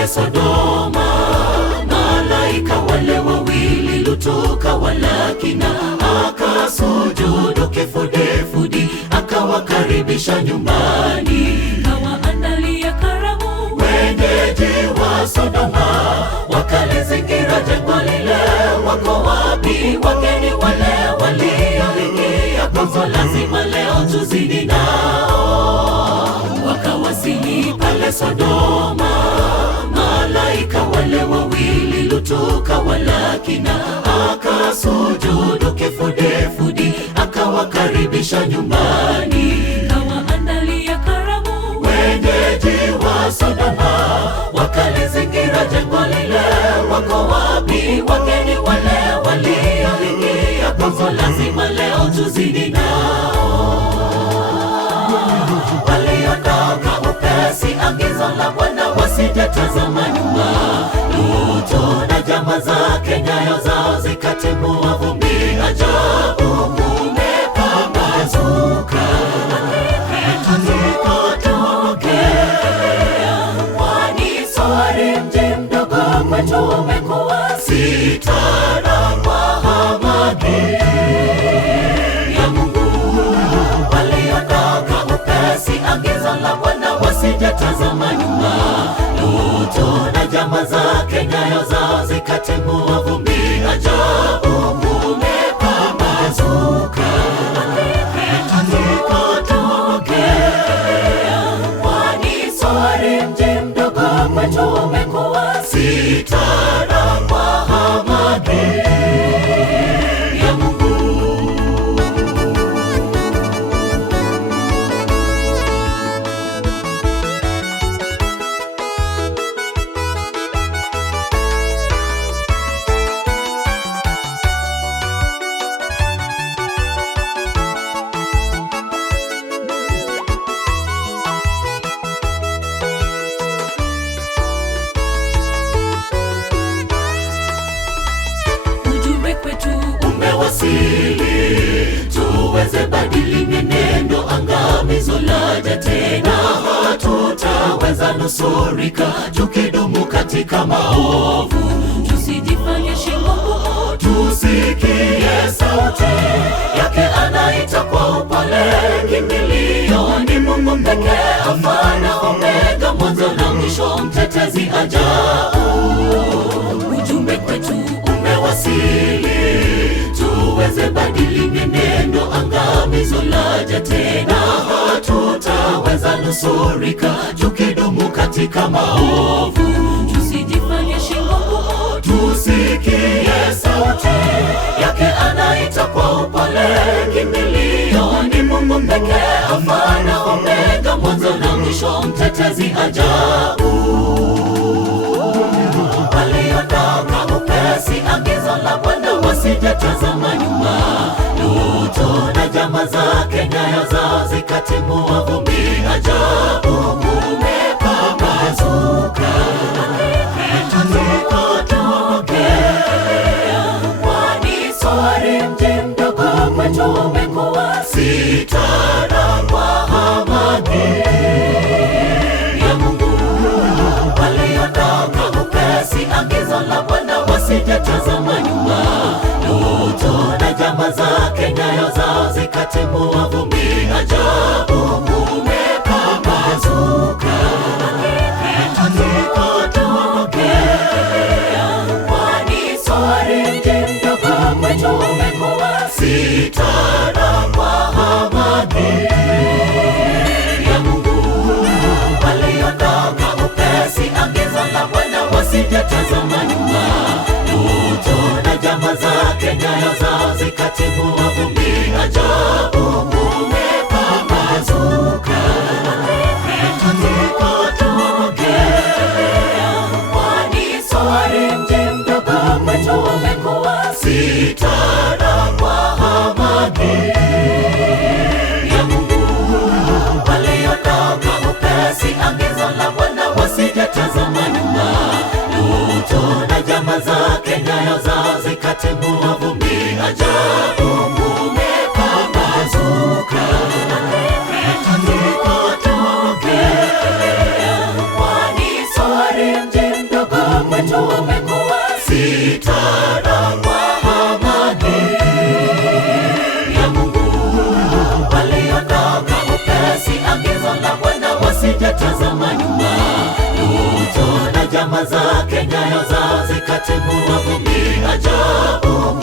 pale Sodoma, malaika wale wawili Lutu kawalaki na akasujudu kifudifudi, akawakaribisha nyumbani, kawaandalia karamu. Wenyeji wa Sodoma wakalizingira jengo lile, wako wapi wageni wale walioingia kwanza? Lazima leo tuzidi nao. Wakawasili pale Sodoma, malaika wale wawili Lutu kawalaki na akasujudu kifudifudi, akawakaribisha nyumbani, kawaandalia karamu. Wenyeji wa Sodoma wakalizingira jengo lile, wako wapi wageni wale walioingia kwanza? Lazima leo tuzidi nao. Waliondoka upesi, agizo la Bwana wasijatazama nyuma. Lutu na jamaa zake, nyayo zao zikatimua vumbi. Ajabu kumepambazuka, kwani Soari mji mdogo kwetu umekuwa sitara kwa hamaki ya Mungu. Waliondoka upesi, agizo la Bwana wasijatazama nyuma. Lutu na jamaa zake, nyayo zao zikatimua vumbi. Ajabu kumepambazuka, kwani Soari mji mdogo kwetu umekuwa sitara kwa hamaki ya Mungu. Tuweze badili mienendo, angamizo laja tena. Hatutaweza nusurika tukidumu katika maovu. Tusijifanye shingo ngumu, tusikie sauti yake anaita kwa upole. Kimbilio ni Mungu pekee, Alfa na Omega, mwanzo na mwisho, mtetezi ajabu. Ujumbe kwetu umewasili, tuweze badili mienendo, angamizo laja tena. Hatutaweza nusurika tukidumu katika maovu. Tusijifanye shingo ngumu, tusikie sauti yake anaita kwa upole. Kimbilio ni Mungu pekee, Alfa na Omega, mwanzo na mwisho, mtetezi ajabu. Waliondoka upesi, agizo la Bwana wasijatazama nyuma. Lutu na jamaa zake, nyayo zao zikatimua vumbi. Ajabu kumepambazuka, kwani Soari mji mdogo kwetu umekuwa sitara kwa hamaki ya Mungu. Waliondoka upesi, agizo la Bwana wasijatazama nyuma. Lutu na jamaa zake, nyayo zao zikatimua vumbi. Ajabu kumepambazuka, kwani Soari mji mdogo kwetu umekuwa sitara kwa hamaki ya Mungu. Waliondoka upesi, agizo la Bwana wasijatazama nyuma. Lutu na jamaa zake, nyayo zao zikatimua vumbi. Ajabu kumepambazuka, kwani Soari mji mdogo kwetu umekuwa sitara kwa hamaki ya Mungu. Waliondoka upesi, agizo la Bwana wasijatazama nyuma. wasijatazama nyuma. Lutu na jamaa zake, nyayo zao zikatimua vumbi. Ajabu